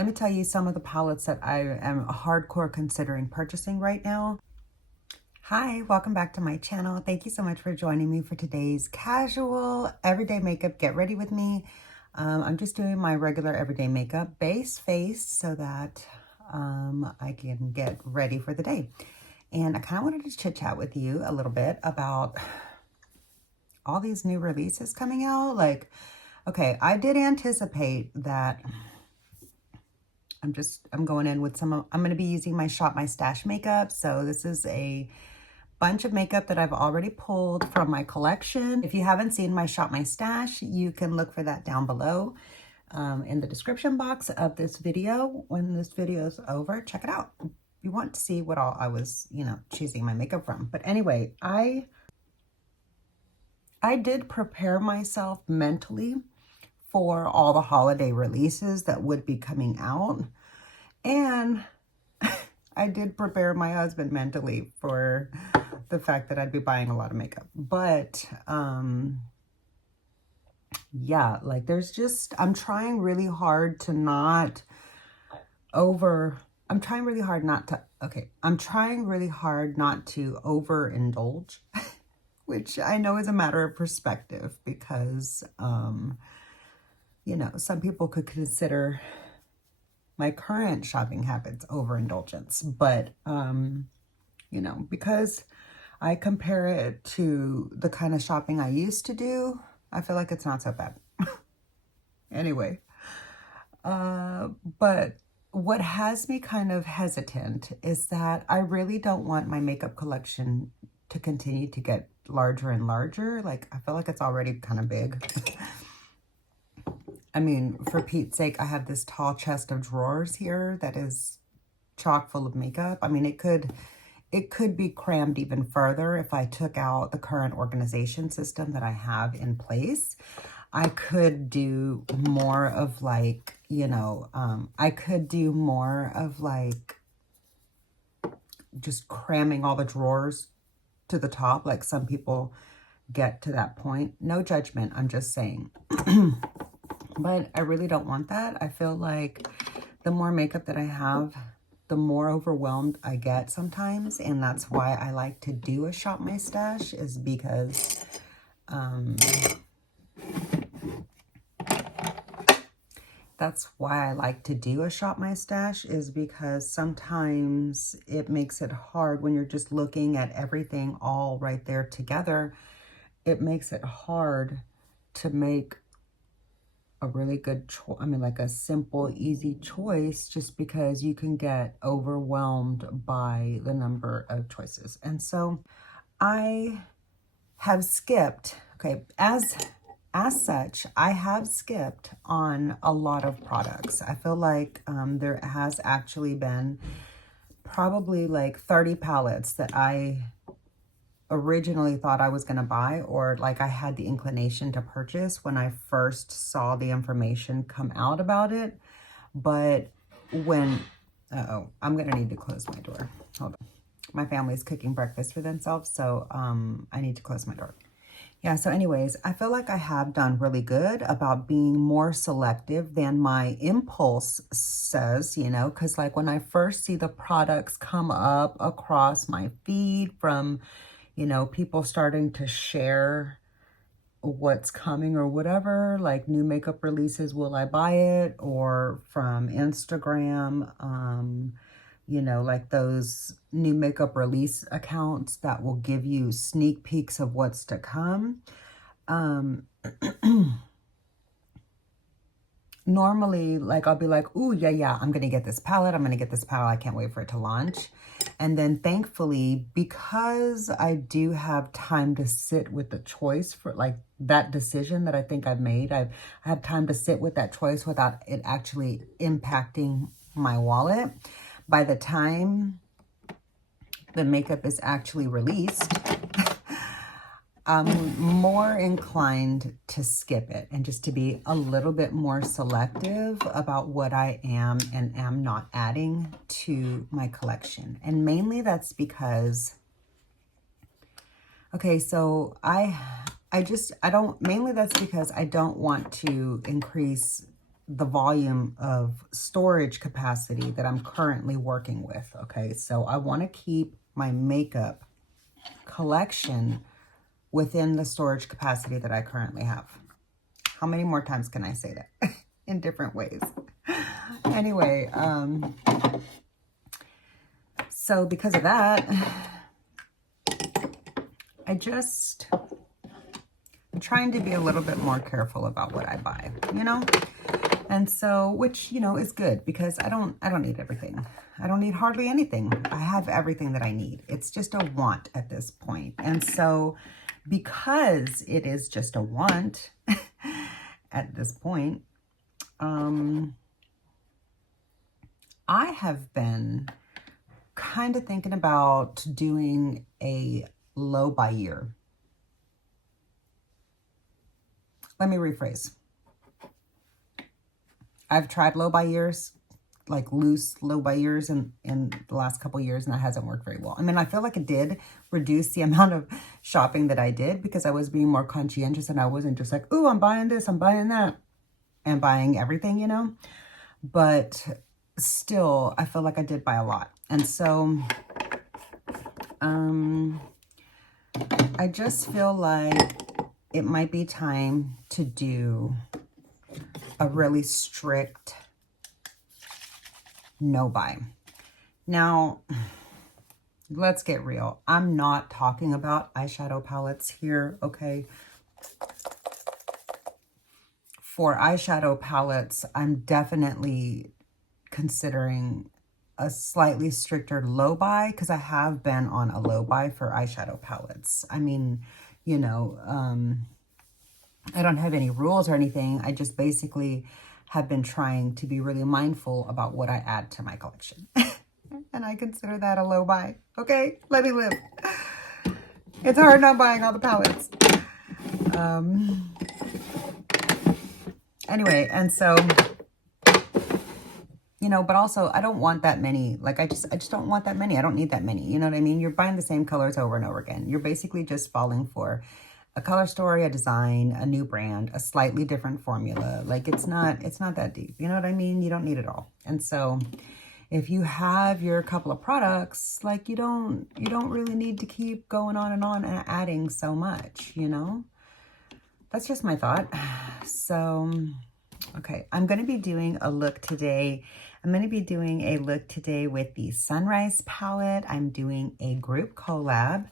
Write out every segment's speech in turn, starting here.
let me tell you some of the palettes that I am hardcore considering purchasing right now. Hi, welcome back to my channel. Thank you so much for joining me for today's casual everyday makeup get ready with me. I'm just doing my regular everyday makeup base face so that I can get ready for the day. And I kind of wanted to chit chat with you a little bit about all these new releases coming out. Like, okay, I did anticipate that I'm going in with I'm going to be using my Shop My Stash makeup. So this is a bunch of makeup that I've already pulled from my collection. If you haven't seen my Shop My Stash, you can look for that down below in the description box of this video. When this video is over, check it out. If you want to see what all I was, choosing my makeup from. But anyway, I did prepare myself mentally for all the holiday releases that would be coming out. And I did prepare my husband mentally for the fact that I'd be buying a lot of makeup. But yeah, like I'm trying really hard to not overindulge, which I know is a matter of perspective because, some people could consider my current shopping habits overindulgence, but, because I compare it to the kind of shopping I used to do, I feel like it's not so bad. Anyway, but what has me kind of hesitant is that I really don't want my makeup collection to continue to get larger and larger. Like, I feel like it's already kind of big. I mean, for Pete's sake, I have this tall chest of drawers here that is chock full of makeup. I mean, it could be crammed even further if I took out the current organization system that I have in place. I could do more of like, just cramming all the drawers to the top. Like some people get to that point. No judgment, I'm just saying. But I really don't want that. I feel like the more makeup that I have, the more overwhelmed I get sometimes. And that's why I like to do a Shop My Stash, is because sometimes it makes it hard when you're just looking at everything all right there together. It makes it hard to make a really good choice. I mean, like a simple, easy choice, just because you can get overwhelmed by the number of choices. And so I have skipped, okay, as such, I have skipped on a lot of products. I feel like there has actually been probably like 30 palettes that I originally thought I was going to buy, or like I had the inclination to purchase when I first saw the information come out about it. But when, I'm going to need to close my door. Hold on. My family's cooking breakfast for themselves, so I need to close my door. Yeah, so anyways, I feel like I have done really good about being more selective than my impulse says, because like when I first see the products come up across my feed from, people starting to share what's coming or whatever, like new makeup releases, will I buy it? Or from Instagram, like those new makeup release accounts that will give you sneak peeks of what's to come. Normally, like, I'll be like, ooh, yeah, I'm going to get this palette. I can't wait for it to launch. And then thankfully, because I do have time to sit with the choice for like that decision that I think I've made, I have time to sit with that choice without it actually impacting my wallet. By the time the makeup is actually released, I'm more inclined to skip it and just to be a little bit more selective about what I am and am not adding to my collection. And mainly that's because, okay, so mainly that's because I don't want to increase the volume of storage capacity that I'm currently working with, okay? So I want to keep my makeup collection within the storage capacity that I currently have. How many more times can I say that in different ways? Anyway, so because of that, I'm trying to be a little bit more careful about what I buy, you know? And so, which, you know, is good because I don't need everything. I don't need hardly anything. I have everything that I need. It's just a want at this point. And so because it is just a want at this point, I have been kind of thinking about doing a low by year. Let me rephrase. I've tried low by years, like loose low by years in the last couple of years, and that hasn't worked very well. I mean, I feel like it did reduce the amount of shopping that I did because I was being more conscientious and I wasn't just like, ooh, I'm buying this, I'm buying that, and buying everything, you know? But still, I feel like I did buy a lot. And so, I just feel like it might be time to do a really strict no buy. Now, let's get real. I'm not talking about eyeshadow palettes here, okay? For eyeshadow palettes, I'm definitely considering a slightly stricter low buy because I have been on a low buy for eyeshadow palettes. I mean, you know, I don't have any rules or anything. I just basically have been trying to be really mindful about what I add to my collection. And I consider that a low buy. Okay, let me live. It's hard not buying all the palettes. Anyway, and so, you know, but also I don't want that many. Like I just don't want that many. I don't need that many. You know what I mean? You're buying the same colors over and over again. You're basically just falling for a color story, a design, a new brand, a slightly different formula. Like it's not that deep. You know what I mean? You don't need it all. And so if you have your couple of products, like you don't really need to keep going on and adding so much, you know? That's just my thought. So, okay, I'm going to be doing a look today. I'm going to be doing a look today with the Sunrise palette. I'm doing a group collab.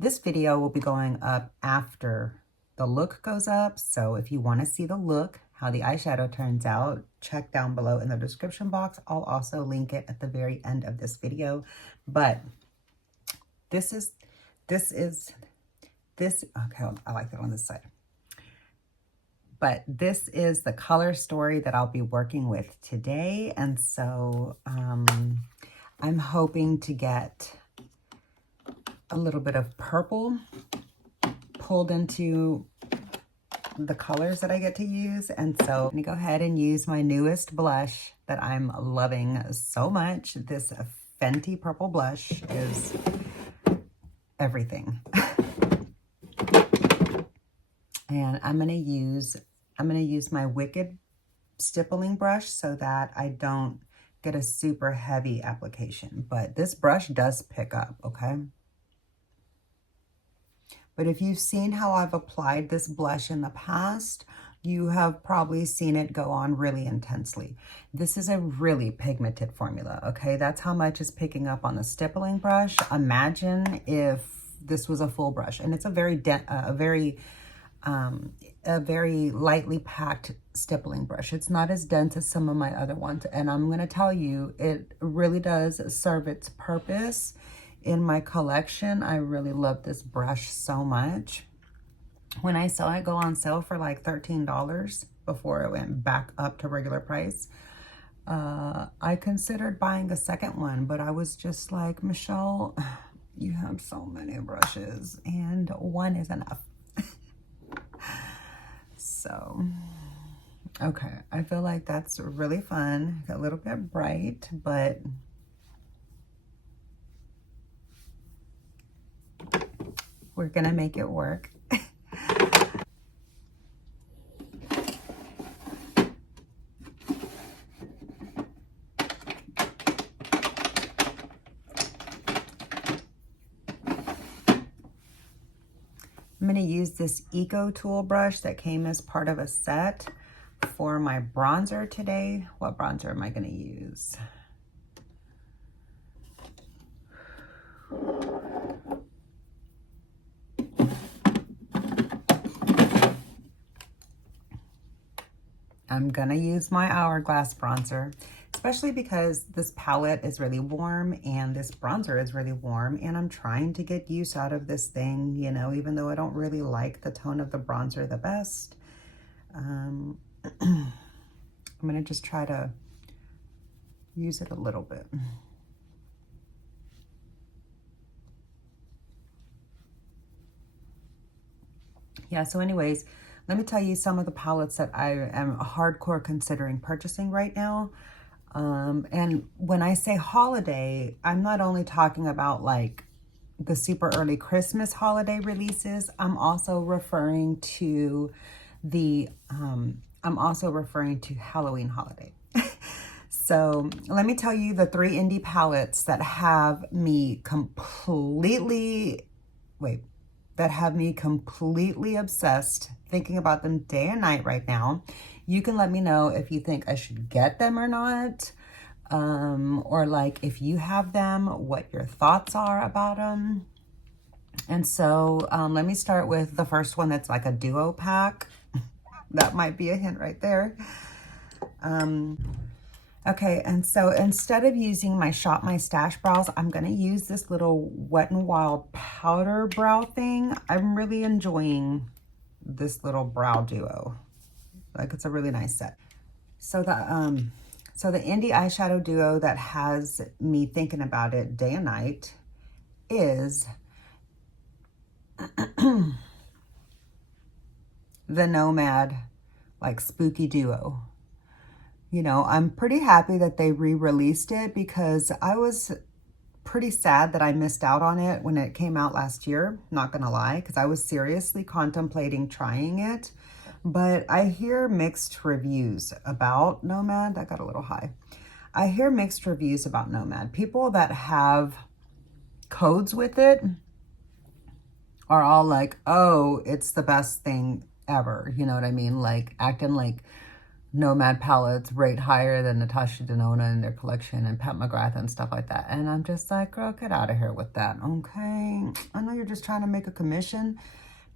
This video will be going up after the look goes up. So if you want to see the look, how the eyeshadow turns out, check down below in the description box. I'll also link it at the very end of this video. But this is, okay, I like that on this side. But this is the color story that I'll be working with today. And so I'm hoping to get a little bit of purple pulled into the colors that I get to use. And so I'm gonna go ahead and use my newest blush that I'm loving so much. This Fenty purple blush is everything. And I'm gonna use my Wicked stippling brush so that I don't get a super heavy application. But this brush does pick up, okay? But if you've seen how I've applied this blush in the past, you have probably seen it go on really intensely. This is a really pigmented formula, okay? That's how much is picking up on the stippling brush. Imagine if this was a full brush, and it's a very lightly packed stippling brush. It's not as dense as some of my other ones, and I'm gonna tell you, it really does serve its purpose in my collection. I really love this brush so much. When I saw it go on sale for like $13 before it went back up to regular price, I considered buying a second one, but I was just like, Michelle, you have so many brushes and one is enough. So, okay, I feel like that's really fun, a little bit bright, but we're gonna make it work. I'm going to use this Eco Tool brush that came as part of a set for my bronzer today. What bronzer am I going to use? I'm going to use my Hourglass bronzer, especially because this palette is really warm and this bronzer is really warm, and I'm trying to get use out of this thing, you know, even though I don't really like the tone of the bronzer the best. I'm going to just try to use it a little bit. Yeah, so anyways, let me tell you some of the palettes that I am hardcore considering purchasing right now. And when I say holiday, I'm not only talking about like the super early Christmas holiday releases, I'm also referring to the, Halloween holiday. So let me tell you the 3 indie palettes that have me completely obsessed, thinking about them day and night right now. You can let me know if you think I should get them or not, or like if you have them, what your thoughts are about them. And so let me start with the first one that's like a duo pack. That might be a hint right there. Okay, and so instead of using my Shop My Stash brows, I'm going to use this little Wet n Wild powder brow thing. I'm really enjoying this little brow duo. Like, it's a really nice set. So the indie eyeshadow duo that has me thinking about it day and night is the Nomad, like, spooky duo. You know, I'm pretty happy that they re-released it because I was pretty sad that I missed out on it when it came out last year, not gonna lie, because I was seriously contemplating trying it. But I hear mixed reviews about Nomad. That got a little high. I hear mixed reviews about Nomad. People that have codes with it are all like, oh, it's the best thing ever. You know what I mean? Like, acting like Nomad palettes rate higher than Natasha Denona in their collection and Pat McGrath and stuff like that. And I'm just like, girl, get out of here with that, okay? I know you're just trying to make a commission.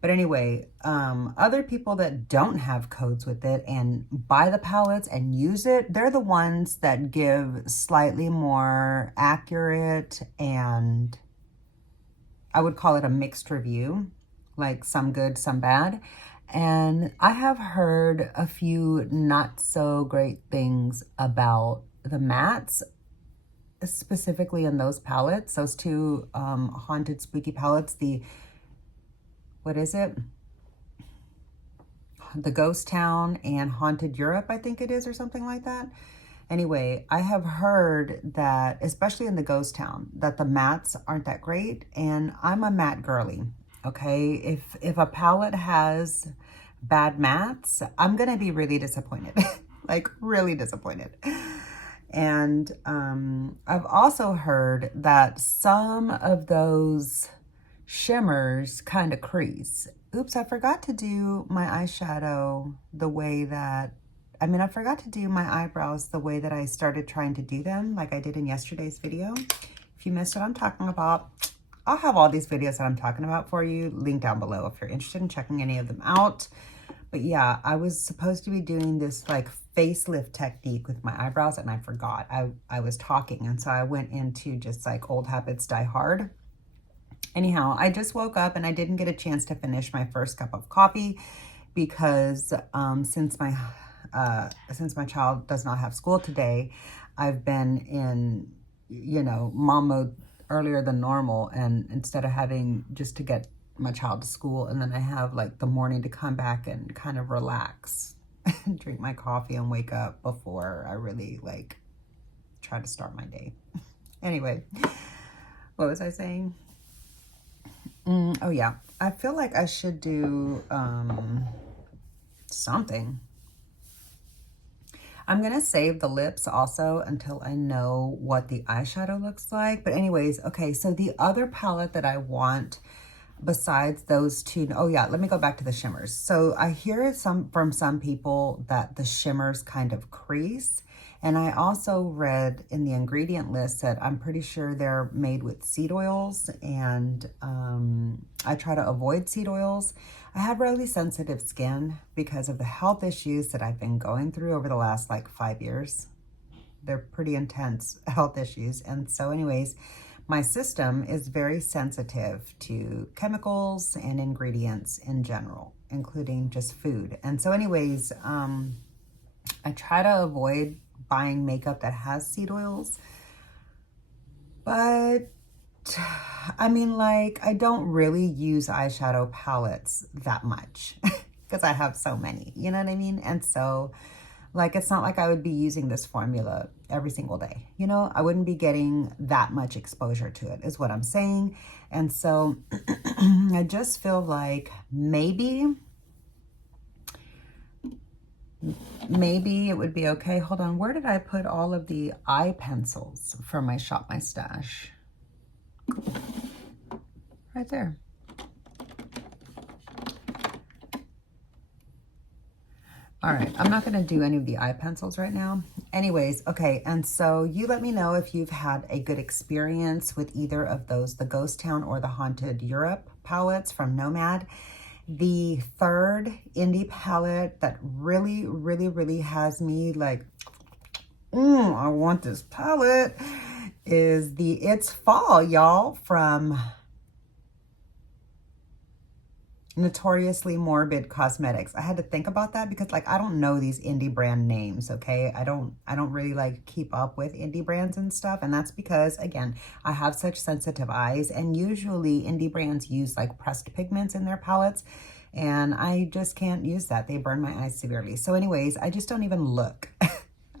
But anyway, other people that don't have codes with it and buy the palettes and use it, they're the ones that give slightly more accurate, and I would call it a mixed review, like some good, some bad. And I have heard a few not so great things about the mattes, specifically in those palettes, those 2 haunted spooky palettes, what is it? The Ghost Town and Haunted Europe, I think it is, or something like that. Anyway, I have heard that, especially in the Ghost Town, that the mattes aren't that great, and I'm a matte girly. Okay, if a palette has bad mattes, I'm gonna be really disappointed. Like, really disappointed. And I've also heard that some of those shimmers kind of crease. Oops, I forgot to do my eyeshadow the way that, I forgot to do my eyebrows the way that I started trying to do them, like I did in yesterday's video. If you missed what I'm talking about, I'll have all these videos that I'm talking about for you linked down below if you're interested in checking any of them out. But yeah, I was supposed to be doing this like facelift technique with my eyebrows, and I forgot. I was talking, and so I went into just like old habits die hard. Anyhow, I just woke up and I didn't get a chance to finish my first cup of coffee because since my child does not have school today, I've been in, you know, mom mode earlier than normal, and instead of having just to get my child to school, and then I have like the morning to come back and kind of relax and drink my coffee and wake up before I really like try to start my day. Anyway, what was I saying? Oh yeah, I feel like I should do something. I'm going to save the lips also until I know what the eyeshadow looks like. But anyways, okay, so the other palette that I want besides those two. Oh yeah, let me go back to the shimmers. So I hear from some people that the shimmers kind of crease. And I also read in the ingredient list that I'm pretty sure they're made with seed oils, and I try to avoid seed oils. I have really sensitive skin because of the health issues that I've been going through over the last like 5 years. They're pretty intense health issues. And so anyways, my system is very sensitive to chemicals and ingredients in general, including just food. And so anyways, I try to avoid buying makeup that has seed oils, but I mean, like, I don't really use eyeshadow palettes that much because I have so many, you know what I mean? And so, like, it's not like I would be using this formula every single day, you know? I wouldn't be getting that much exposure to it, is what I'm saying. And so I just feel like maybe it would be okay. Hold on, where did I put all of the eye pencils for my Shop My Stash? Right there. All right, I'm not gonna do any of the eye pencils right now. Anyways, okay, and so you let me know if you've had a good experience with either of those, the Ghost Town or the Haunted Europe palettes from Nomad. The third indie palette that really, really, really has me like, I want this palette, is the It's Fall, y'all, from Notoriously Morbid Cosmetics. I had to think about that because, like, I don't know these indie brand names, okay? I don't really like keep up with indie brands and stuff, and that's because, again, I have such sensitive eyes, and usually indie brands use like pressed pigments in their palettes, and I just can't use that. They burn my eyes severely. So anyways, I just don't even look.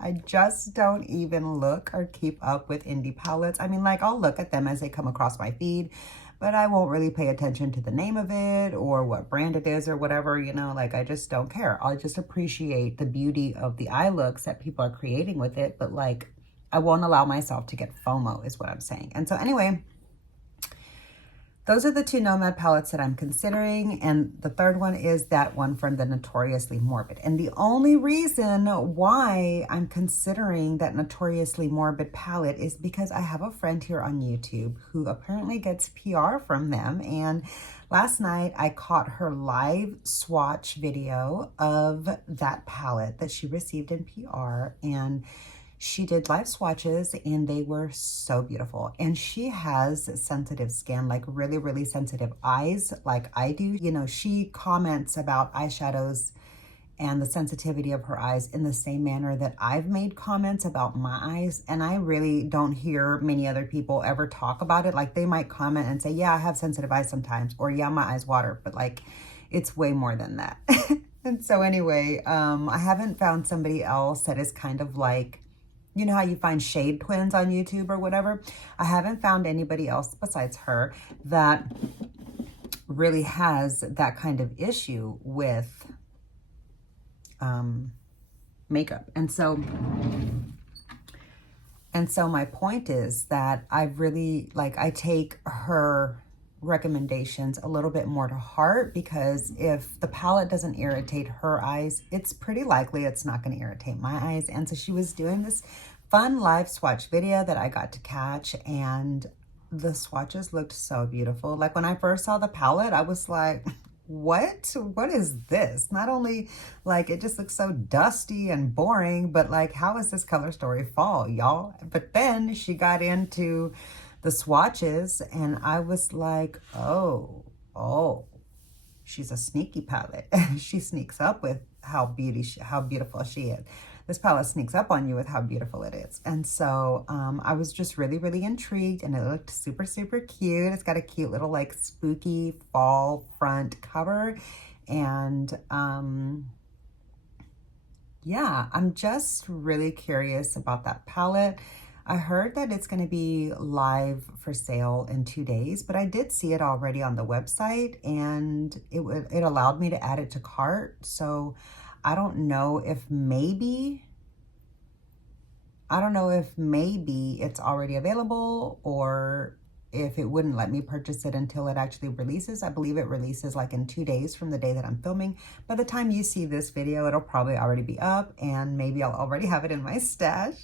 I just don't even look or keep up with indie palettes. I mean, like, I'll look at them as they come across my feed, but I won't really pay attention to the name of it or what brand it is or whatever, you know, like, I just don't care. I'll just appreciate the beauty of the eye looks that people are creating with it, but like, I won't allow myself to get FOMO is what I'm saying. And so anyway, those are the two Nomad palettes that I'm considering, and the third one is that one from the Notoriously Morbid. And the only reason why I'm considering that Notoriously Morbid palette is because I have a friend here on YouTube who apparently gets PR from them, and last night I caught her live swatch video of that palette that she received in PR, and she did live swatches and they were so beautiful. And she has sensitive skin, like really, really sensitive eyes like I do. You know, she comments about eyeshadows and the sensitivity of her eyes in the same manner that I've made comments about my eyes. And I really don't hear many other people ever talk about it. Like, they might comment and say, yeah, I have sensitive eyes sometimes, or yeah, my eyes water, but like, it's way more than that. And so anyway, I haven't found somebody else that is kind of like, you know how you find shade twins on YouTube or whatever? I haven't found anybody else besides her that really has that kind of issue with makeup. And so my point is that I really, like, I take her recommendations a little bit more to heart, because if the palette doesn't irritate her eyes, it's pretty likely it's not going to irritate my eyes. And so she was doing this fun live swatch video that I got to catch, and the swatches looked so beautiful. Like, when I first saw the palette, I was like, what is this? Not only like it just looks so dusty and boring, but like, how is this color story fall, y'all? But then she got into the swatches and I was like, oh, she's a sneaky palette. She sneaks up with how beautiful she is. This palette sneaks up on you with how beautiful it is. And so I was just really, really intrigued, and it looked super, super cute. It's got a cute little like spooky fall front cover. And yeah, I'm just really curious about that palette. I heard that it's going to be live for sale in 2 days, but I did see it already on the website, and it allowed me to add it to cart. So I don't know if maybe it's already available, or if it wouldn't let me purchase it until it actually releases. I believe it releases like in 2 days from the day that I'm filming. By the time you see this video, it'll probably already be up, and maybe I'll already have it in my stash,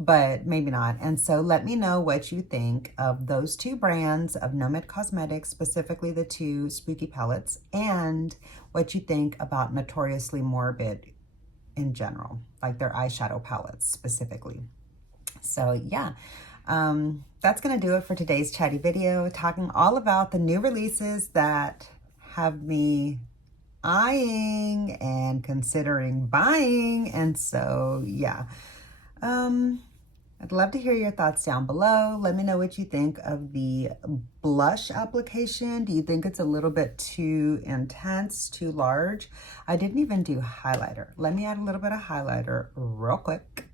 but maybe not. And so let me know what you think of those 2 brands of Nomad Cosmetics, specifically the 2 Spooky palettes, and what you think about Notoriously Morbid in general, like their eyeshadow palettes specifically. So yeah, that's gonna do it for today's chatty video, talking all about the new releases that have me eyeing and considering buying. And so yeah, I'd love to hear your thoughts down below. Let me know what you think of the blush application. Do you think it's a little bit too intense, too large? I didn't even do highlighter. Let me add a little bit of highlighter real quick.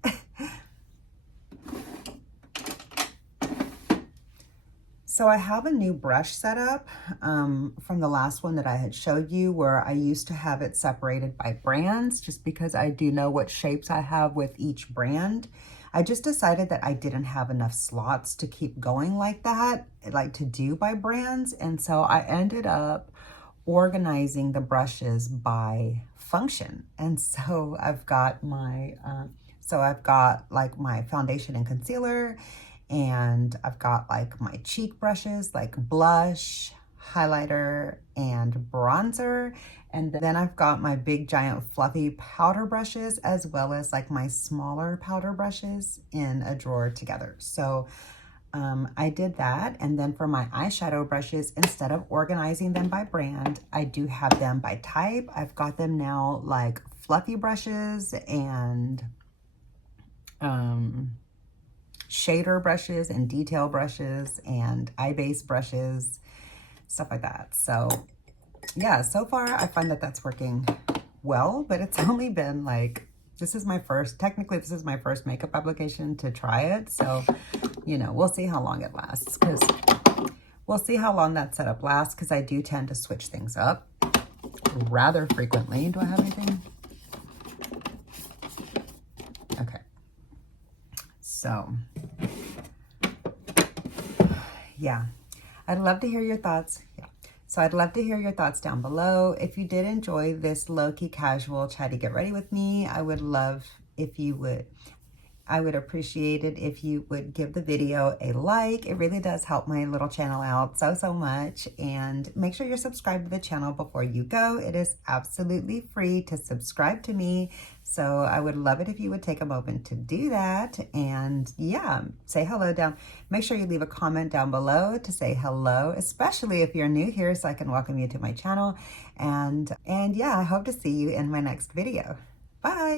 So I have a new brush setup from the last one that I had showed you, where I used to have it separated by brands, just because I do know what shapes I have with each brand. I just decided that I didn't have enough slots to keep going like that, like to do by brands. And so I ended up organizing the brushes by function. And so I've got my, like my foundation and concealer, and I've got like my cheek brushes, like blush, highlighter, and bronzer. And then I've got my big giant fluffy powder brushes, as well as like my smaller powder brushes in a drawer together. So I did that. And then for my eyeshadow brushes, instead of organizing them by brand, I do have them by type. I've got them now like fluffy brushes and shader brushes and detail brushes and eye base brushes, stuff like that. So yeah, so far I find that that's working well, but it's only been like, technically this is my first makeup application to try it. So, you know, we'll see how long it lasts, because we'll see how long that setup lasts, because I do tend to switch things up rather frequently. Do I have anything? Okay. So yeah, I'd love to hear your thoughts. Yeah. So I'd love to hear your thoughts down below. If you did enjoy this low-key casual chatty get ready with me, I would appreciate it if you would give the video a like. It really does help my little channel out so much. And make sure you're subscribed to the channel before you go. It is absolutely free to subscribe to me. So I would love it if you would take a moment to do that. And yeah, say hello down. Make sure you leave a comment down below to say hello, especially if you're new here, so I can welcome you to my channel. And yeah, I hope to see you in my next video. Bye.